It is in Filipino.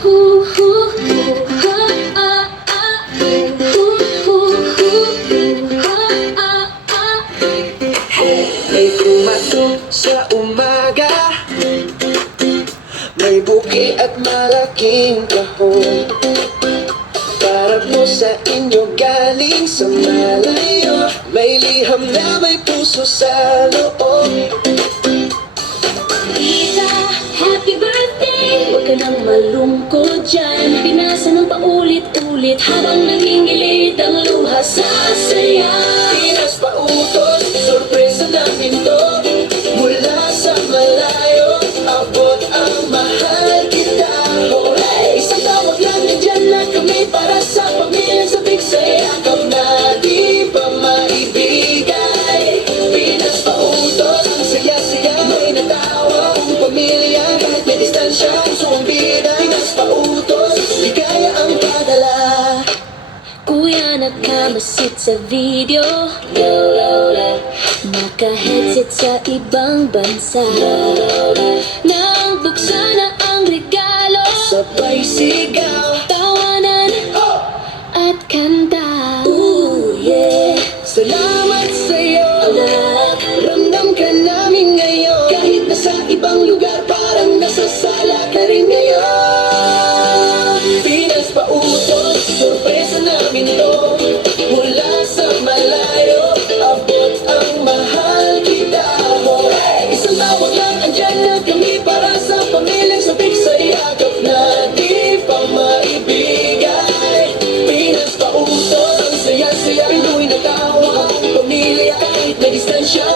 May pumatok sa umaga, may buki at malaking kahon. Para po sa inyo galing sa malayo, may liham na may puso sa loob. Tita, happy birthday! Huwag ka nang malungkot dyan. Pinasa ng paulit-ulit habang nangingilit ang luha sa saya. Pinas pa utos, sorpresa namin to. Mula sa malayo, abot ang mahal kita. Isang tawag lang nandyan na kami para sa pamilyang sabik sa yakap na di pa maibigay. Pinas pa utos, ang saya-saya, may natawa ang pamilya. Kahit may distansya, pusong bida. Pinas pa utos, ligaya ang padala. Kuya nakamasit sa video, naka-headset sa ibang bansa. Nang buksan na ang regalo, Sabay sigaw, tawanan at kanta. Ooh, yeah. salamat sa'yo. Ramdam ka namin ngayon. Kahit nasa ibang lugar, parang nasa sala ka rin ngayon. Pinas pa utos, sorpresa namin to. Mula sa malayo, abot ang mahal kita. Isang tawag lang, andyan na kami para sa pamilyang sabik sa yakap na di pa maibigay. Pinas pa utos, ang saya-saya, Pinoy na tawa ang pamilya. Kahit may distansya,